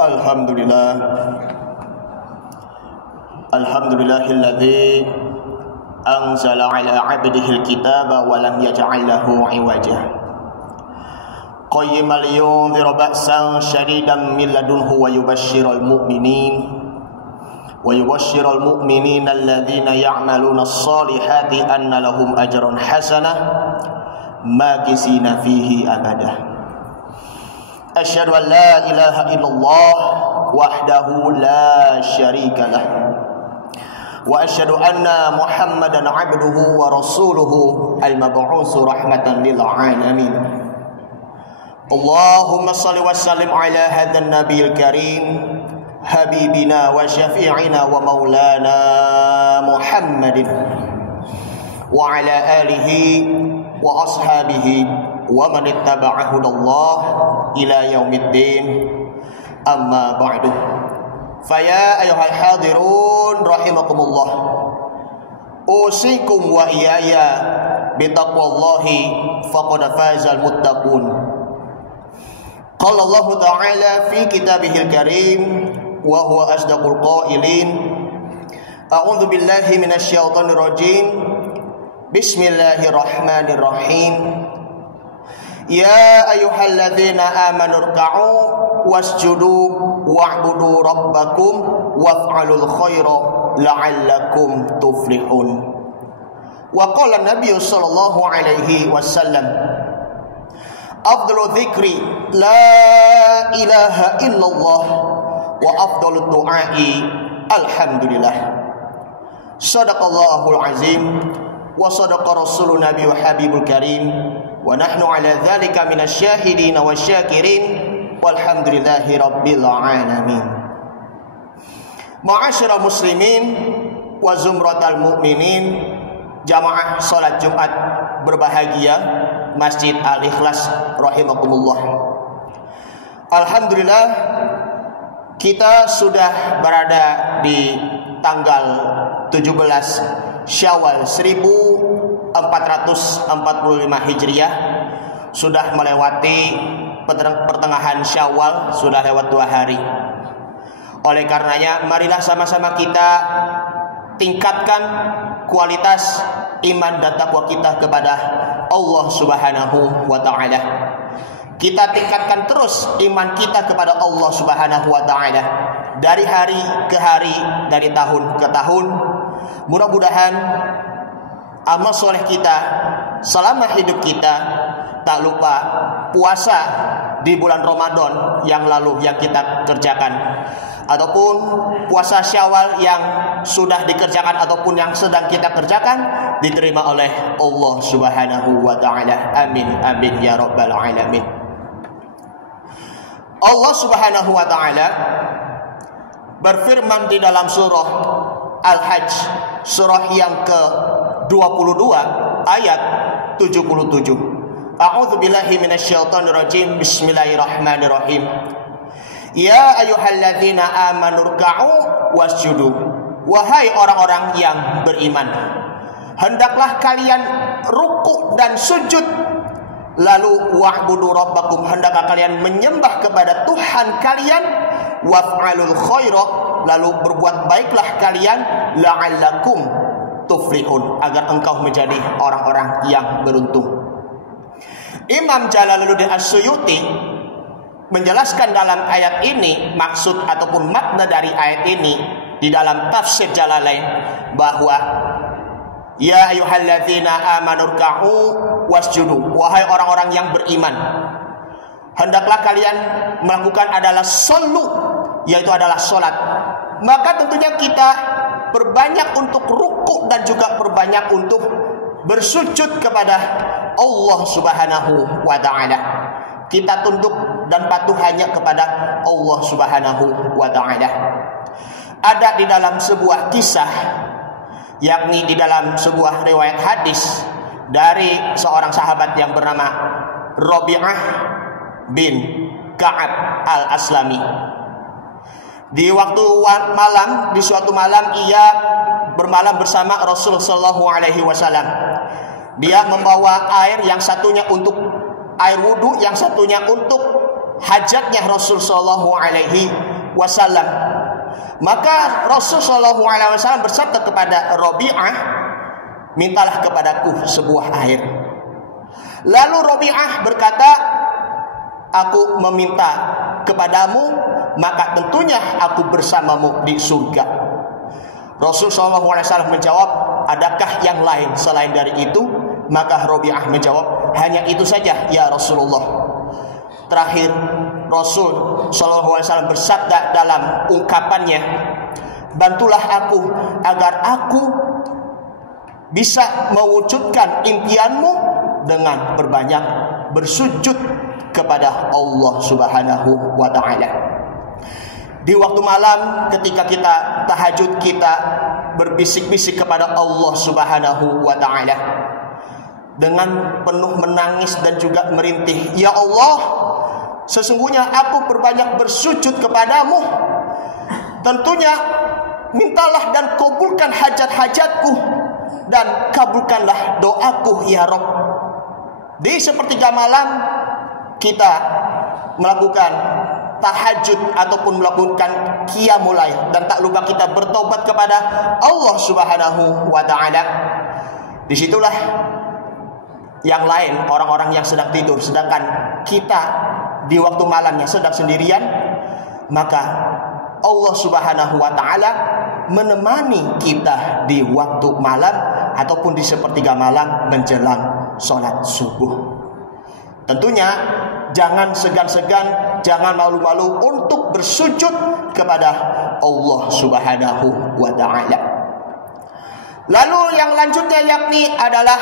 Alhamdulillah. Alhamdulillahilladzi anzala ala 'abdihi al-kitaba wa lam yaj'al lahu 'iwaja. Qayyimal yunzira ba'san shadidan min ladunhu wa yubashshiral mu'minina alladhina ya'maluna as-salihati anna lahum ajran hasanah makisina fihi abadah. Asyhadu an la ilaha illallah wahdahu la syarika lah wa asyhadu anna Muhammadan 'abduhu wa rasuluhu al-mab'utsu rahmatan lil alamin. Allahumma shalli wa sallim ala hadzal nabiyil karim habibina wa syafi'ina wa maulana Muhammadin wa ala alihi wa ashabihi wa man ittaba'a hudallah ila yaumiddin. Amma ba'du. Faya ayyuhal hadirun rahimakumullah. Usikum wa iyaya bitaqwallahi faqad fazal muttaqun. Qala Allah ta'ala fi kitabihil karim wa huwa asdaqul qailin. A'udzu billahi minasyaitonir rajim. Bismillahirrahmanirrahim. Ya ayyuhalladzina amanu ruk'u wasjudu wa'budu rabbakum waf'alul khaira la'allakum tuflihun. Wa qala an-nabiy sallallahu alaihi wasallam, afdalu dzikri la ilaha illallah wa afdalut du'ai alhamdulillah. Shadaqallahul azim wa sadaqa rasulun nabiy habibul karim wa nahnu ala dzalika minasyahidin wasyakirin walhamdulillahi rabbil alamin. Ma'asyiral muslimin wa zumratal mu'minin, jamaah salat Jumat berbahagia Masjid Al-Ikhlas rahimakumullah. Alhamdulillah, kita sudah berada di tanggal 17 Syawal 1445 Hijriah. Sudah melewati pertengahan Syawal, sudah lewat 2 hari. Oleh karenanya, marilah sama-sama kita tingkatkan kualitas iman dan takwa kita kepada Allah Subhanahu wa ta'ala. Kita tingkatkan terus iman kita kepada Allah Subhanahu wa ta'ala dari hari ke hari, dari tahun ke tahun. Mudah-mudahan amal soleh kita selama hidup kita, tak lupa puasa di bulan Ramadan yang lalu yang kita kerjakan, ataupun puasa Syawal yang sudah dikerjakan ataupun yang sedang kita kerjakan, diterima oleh Allah Subhanahu wa ta'ala. Amin amin ya rabbal alamin. Allah Subhanahu wa ta'ala berfirman di dalam surah Al-Hajj, surah yang ke-22 ayat 77. A'udzu billahi minasyaitonir rajim. Bismillahirrahmanirrahim. Ya ayyuhalladzina amanu ruk'u wasjudu. Wahai orang-orang yang beriman, hendaklah kalian ruku dan sujud. Lalu wa'budu rabbakum, hendaklah kalian menyembah kepada Tuhan kalian. Waf'alul khaira, lalu berbuat baiklah kalian. La'allakum tuflihun, agar engkau menjadi orang-orang yang beruntung. Imam Jalaluddin As-Suyuti menjelaskan dalam ayat ini maksud ataupun makna dari ayat ini di dalam tafsir Jalalain bahwa ya ayyuhalladzina amanu ruk'u wasjudu, wahai orang-orang yang beriman, hendaklah kalian melakukan adalah sallu, yaitu adalah salat. Maka tentunya kita berbanyak untuk ruku dan juga berbanyak untuk bersujud kepada Allah Subhanahu wa ta'ala. Kita tunduk dan patuh hanya kepada Allah Subhanahu wa ta'ala. Ada di dalam sebuah kisah, yakni di dalam sebuah riwayat hadis dari seorang sahabat yang bernama Rabi'ah bin Ka'ab al-Aslami. Di waktu malam, di suatu malam ia bermalam bersama Rasul sallallahu alaihi wasallam. Dia membawa air, yang satunya untuk air wudhu, yang satunya untuk hajatnya Rasul sallallahu alaihi wasallam. Maka Rasul sallallahu alaihi wasallam bersabda kepada Rabi'ah, mintalah kepadaku sebuah air. Lalu Rabi'ah berkata, aku meminta kepadamu, maka tentunya aku bersamamu di surga. Rasul sallallahu alaihi wasallam menjawab, adakah yang lain selain dari itu? Maka Rabi'ah menjawab, hanya itu saja ya Rasulullah. Terakhir Rasul sallallahu alaihi wasallam bersabda dalam ungkapannya, bantulah aku agar aku bisa mewujudkan impianmu dengan berbanyak bersujud kepada Allah Subhanahu wa ta'ala. Di waktu malam ketika kita tahajud, kita berbisik-bisik kepada Allah Subhanahu wa ta'ala dengan penuh menangis dan juga merintih, ya Allah, sesungguhnya aku berbanyak bersujud kepadamu. Tentunya mintalah dan kabulkan hajat-hajatku, dan kabulkanlah doaku ya Rabb. Di sepertiga malam kita melakukan tahajud ataupun melakukan qiyamul lail, dan tak lupa kita bertobat kepada Allah Subhanahu wa ta'ala. Disitulah yang lain, orang-orang yang sedang tidur, sedangkan kita di waktu malamnya sedang sendirian, maka Allah Subhanahu wa ta'ala menemani kita di waktu malam ataupun di sepertiga malam menjelang sholat subuh. Tentunya jangan segan-segan, jangan malu-malu untuk bersujud kepada Allah Subhanahu wa ta'ala. Lalu yang lanjutnya yakni adalah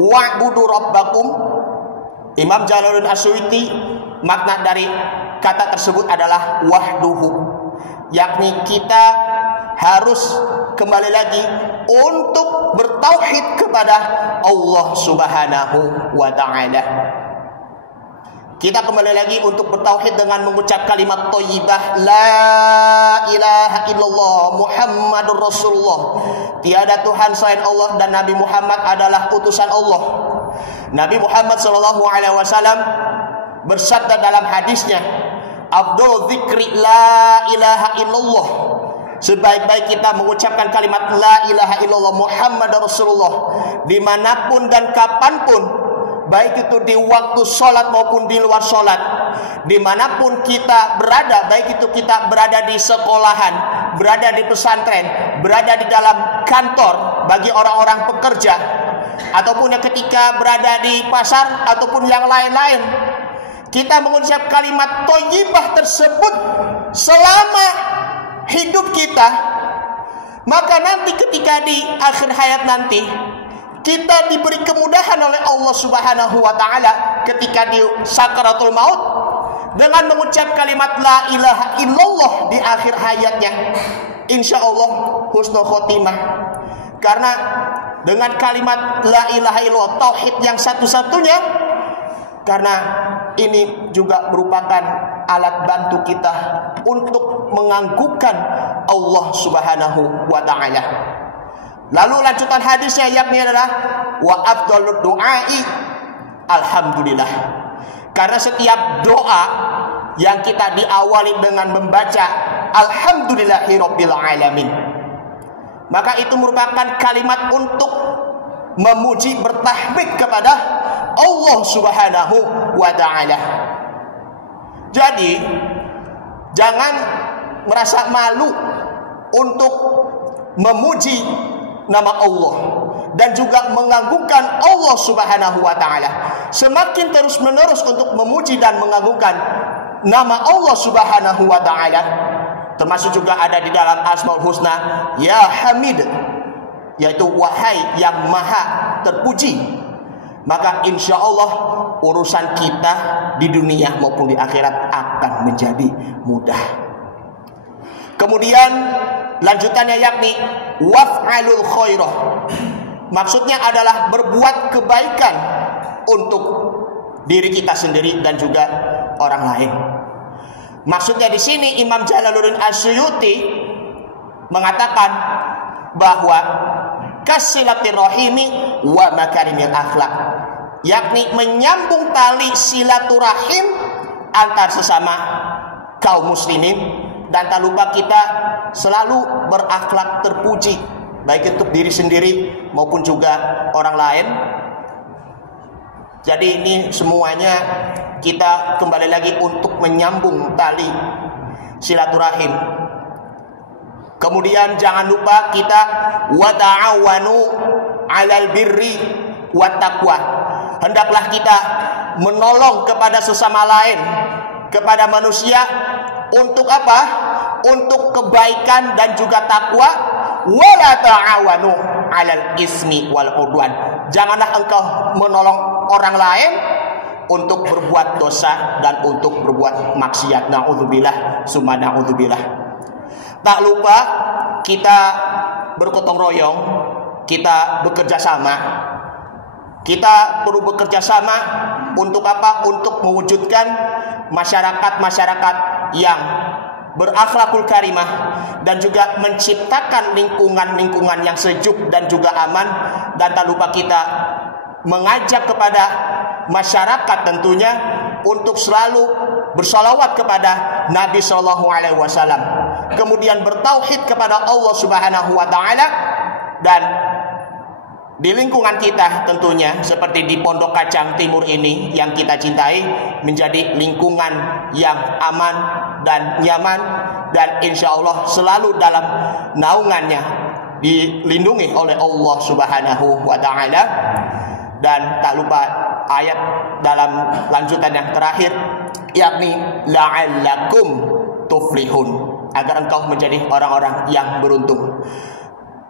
wa'budu rabbakum. Imam Jalaluddin As-Suyuti, makna dari kata tersebut adalah wahduhu, yakni kita harus kembali lagi untuk bertauhid kepada Allah Subhanahu wa ta'ala. Kita kembali lagi untuk bertauhid dengan mengucap kalimat thayyibah, la ilaha illallah Muhammadur Rasulullah. Tiada Tuhan selain Allah dan Nabi Muhammad adalah utusan Allah. Nabi Muhammad sallallahu alaihi wasallam bersabda dalam hadisnya, afdhalu dzikri la ilaha illallah. Sebaik-baik kita mengucapkan kalimat la ilaha illallah Muhammadur Rasulullah dimanapun dan kapanpun, baik itu di waktu sholat maupun di luar sholat, dimanapun kita berada, baik itu kita berada di sekolahan, berada di pesantren, berada di dalam kantor bagi orang-orang pekerja, ataupun yang ketika berada di pasar ataupun yang lain-lain, kita mengucap kalimat thayyibah tersebut selama hidup kita, maka nanti ketika di akhir hayat nanti kita diberi kemudahan oleh Allah Subhanahu wa ta'ala ketika di sakaratul maut dengan mengucap kalimat la ilaha illallah di akhir hayatnya, insya Allah husnul khotimah. Karena dengan kalimat la ilaha illallah, tauhid yang satu-satunya, karena ini juga merupakan alat bantu kita untuk menganggukkan Allah Subhanahu wa ta'ala. Lalu lanjutan hadisnya yakni adalah wa afdhalud du'ai alhamdulillah. Karena setiap doa yang kita diawali dengan membaca alhamdulillahirabbil alamin, maka itu merupakan kalimat untuk memuji, bertahmid kepada Allah Subhanahu wa ta'ala. Jadi jangan merasa malu untuk memuji nama Allah dan juga menganggungkan Allah Subhanahu wa ta'ala. Semakin terus-menerus untuk memuji dan menganggungkan nama Allah Subhanahu wa ta'ala, termasuk juga ada di dalam Asmaul Husna ya Hamid, yaitu wahai yang maha terpuji, maka insya Allah urusan kita di dunia maupun di akhirat akan menjadi mudah. Kemudian lanjutannya yakni waf'alul khairah. Maksudnya adalah berbuat kebaikan untuk diri kita sendiri dan juga orang lain. Maksudnya di sini Imam Jalaluddin As-Suyuti mengatakan bahwa kasilatirrahimi wa makarimil akhlak, yakni menyambung tali silaturahim antar sesama kaum muslimin dan tak lupa kita selalu berakhlak terpuji, baik untuk diri sendiri maupun juga orang lain. Jadi ini semuanya kita kembali lagi untuk menyambung tali silaturahim. Kemudian jangan lupa kita wa ta'awanu 'alal birri wat taqwa. Hendaklah kita menolong kepada sesama lain, kepada manusia untuk apa? Untuk kebaikan dan juga takwa. Wala ta'awanu 'alal ismi wal 'udwan. Janganlah engkau menolong orang lain untuk berbuat dosa dan untuk berbuat maksiat. Na'udzubillah, summa na'udzubillah. Tak lupa kita bergotong royong, kita bekerja sama. Kita perlu bekerja sama untuk apa? Untuk mewujudkan masyarakat-masyarakat yang berakhlakul karimah dan juga menciptakan lingkungan-lingkungan yang sejuk dan juga aman. Dan tak lupa kita mengajak kepada masyarakat tentunya untuk selalu bersalawat kepada Nabi Shallallahu Alaihi Wasallam, kemudian bertauhid kepada Allah Subhanahu Wa Taala. Dan di lingkungan kita tentunya seperti di Pondok Kacang Timur ini yang kita cintai, menjadi lingkungan yang aman dan nyaman, dan insya Allah selalu dalam naungannya, dilindungi oleh Allah Subhanahu Wa Taala. Dan tak lupa ayat dalam lanjutan yang terakhir, yakni la'allakum tuflihun, agar engkau menjadi orang-orang yang beruntung.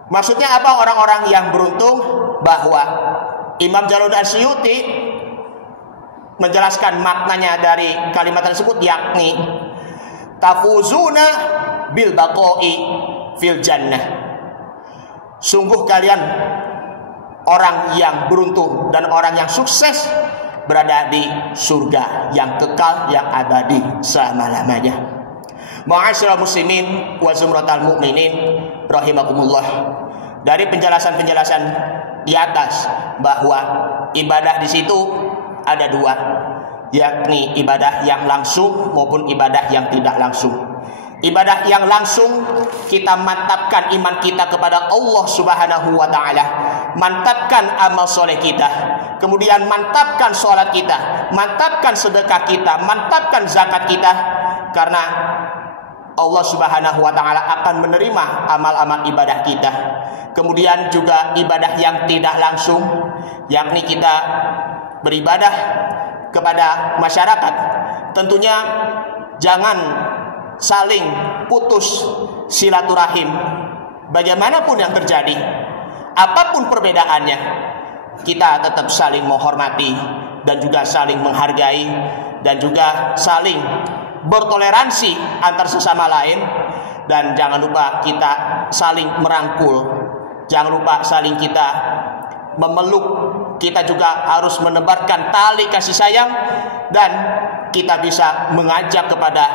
Maksudnya apa orang-orang yang beruntung? Bahwa Imam Jalaluddin Asyuti menjelaskan maknanya dari kalimat tersebut, yakni tafuzuna bil baqa'i fil jannah. Sungguh kalian orang yang beruntung dan orang yang sukses berada di surga yang kekal, yang abadi selama-lamanya. Ma'asyiral muslimin wa zumratal mu'minin rahimakumullah. Dari penjelasan-penjelasan di atas bahwa ibadah di situ ada dua, yakni ibadah yang langsung maupun ibadah yang tidak langsung. Ibadah yang langsung kita mantapkan iman kita kepada Allah Subhanahu Wa Taala, mantapkan amal soleh kita, kemudian mantapkan sholat kita, mantapkan sedekah kita, mantapkan zakat kita, karena Allah Subhanahu Wa Taala akan menerima amal-amal ibadah kita. Kemudian juga ibadah yang tidak langsung, yakni kita beribadah kepada masyarakat. Tentunya jangan saling putus silaturahim. Bagaimanapun yang terjadi, apapun perbedaannya, kita tetap saling menghormati dan juga saling menghargai dan juga saling bertoleransi antar sesama lain. Dan jangan lupa kita saling merangkul, jangan lupa saling kita memeluk. Kita juga harus menebarkan tali kasih sayang, dan kita bisa mengajak kepada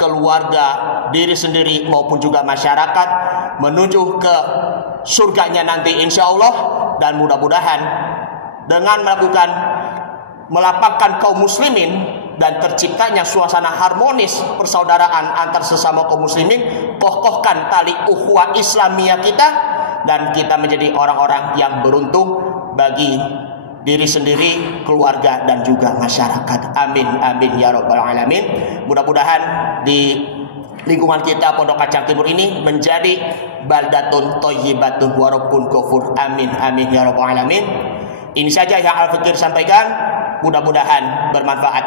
keluarga, diri sendiri maupun juga masyarakat menuju ke surganya nanti insya Allah. Dan mudah-mudahan dengan melapangkan kaum muslimin dan terciptanya suasana harmonis persaudaraan antar sesama kaum muslimin, kokohkan tali ukhuwah Islamiyah kita, dan kita menjadi orang-orang yang beruntung bagi diri sendiri, keluarga, dan juga masyarakat. Amin, amin ya rabbal alamin. Mudah-mudahan di lingkungan kita Pondok Kacang Timur ini menjadi baldatun thayyibatun wa rabbun ghafur. Amin, amin ya rabbal alamin. Ini saja yang Al-Fakir sampaikan, mudah-mudahan bermanfaat.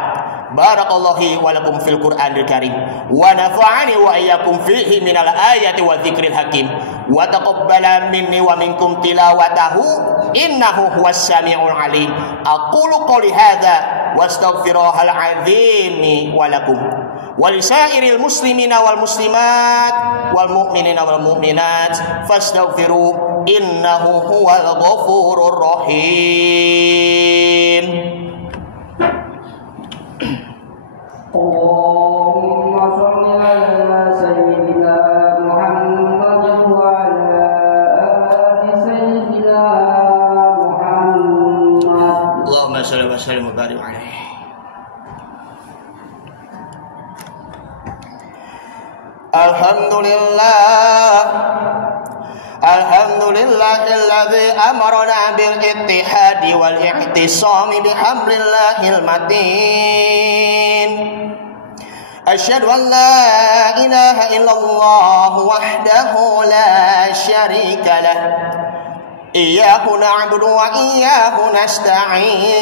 Barakallahu wa lakum fil Qur'anil Karim wa nafa'ani wa iyyakum fihi minal ayati wa dzikril hakim wa taqabbala minni wa minkum tilawatahu innahu huwas samiul alim. Aqulu qouli hadza wastaghfirullahal azim wa lakum wa lisairil muslimina wal muslimat wal mu'minina wal mu'minat fastaghfiru innahu huwal ghafurur rahim. Allahumma shalli ala sayyidina Muhammad wa ala ali sayyidina Muhammad. Allahumma shalli wa sallim wa barik alaihi. Alhamdulillahilladzi amarna bil ittihadi wal i'tisami bihablillahil matin. Asyhadu an la ilaha illallah wahdahu la syarika lah. Iyyahu na'budu wa iyyahu nasta'in.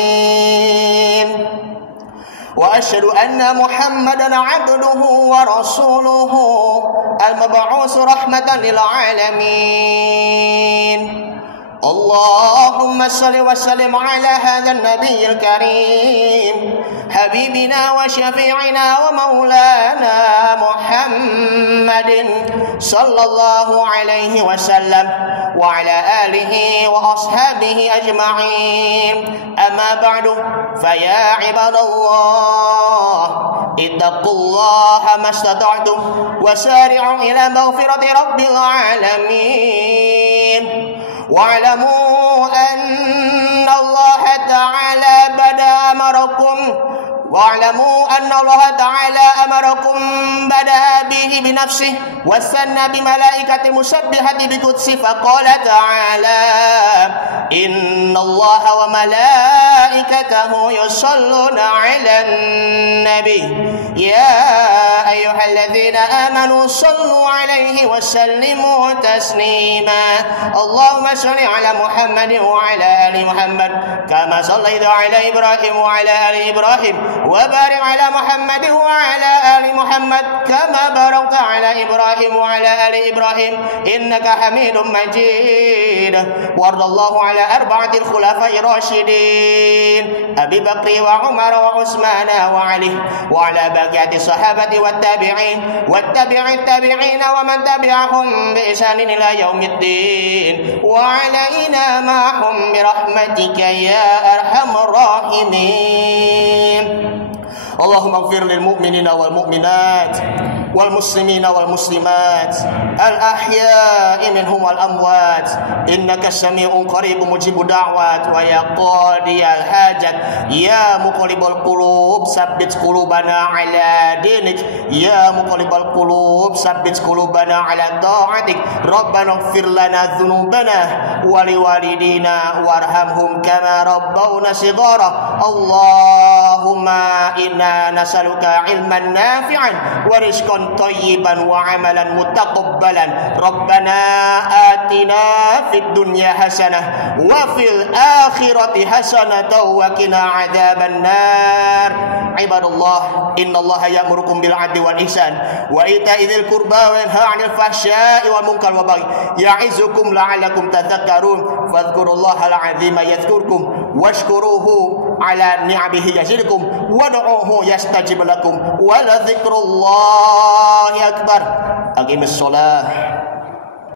Wa asyhadu anna Muhammadan 'abduhu wa rasuluhu al-mab'uts rahmatan lil 'alamin. Allahumma shalli wa sallim ala hadzal nabiyil karim habibina wa syafi'ina wa maulana Muhammadin sallallahu alaihi wasallam wa ala alihi wa ashabihi ajma'in. Amma ba'du, fa ya ibadallah ittaqullaha mastata'tum wa sari'u ila maghfirati rabbil alamin. واعلموا أن الله تعالى بدأ به بنفسه وثنى بملائكة المسبحة بقدسه فقال تعالى إن الله وملائكته يصلون على النبي يا أيها الذين آمنوا صلوا عليه وسلموا تسليما. اللهم صل على محمد وعلى آل محمد كما صليت على إبراهيم وعلى آل إبراهيم وبارك على محمد وعلى آل محمد كما باركت على إبراهيم وعلى آل إبراهيم إنك حميد مجيد. وارض الله على أربعة الخلفاء الراشدين أبي بكر وعمر وعثمان وعلي وعلى بقية الصحابة والتابعين التابعين ومن تبعهم بإحسان إلى يوم الدين وعلينا معهم برحمتك يا أرحم الراحمين. اللهم اغفر للمؤمنين والمؤمنات والمسلمين والمسلمات الأحياء منهم والأموات إنك سميع قريب مجيب دعوات ويا قاضي الحاجات يا مقلب القلوب ثبت قلوبنا على دينك يا مقلب القلوب ثبت قلوبنا على طاعتك. ربنا اغفر لنا ذنوبنا ولوالدينا وارحمهم كما ربونا صغارا. اللهم إنا نسألك علما نافعا ورزقا طيبا وعملا متقبلا. ربنا آتنا في الدنيا حسنة وفي الآخرة حسنة وقنا عذاب النار. عباد الله إن الله يأمركم بالعدل والإحسان وإيتاء ذي القربى وينهى عن الفحشاء والمنكر والبغي يعظكم لعلكم تذكرون. فاذكروا الله العظيم يذكركم واشكروه على نعمه يزدكم وادعوه يستجب لكم ولذكر الله أكبر. أقم الصلاة.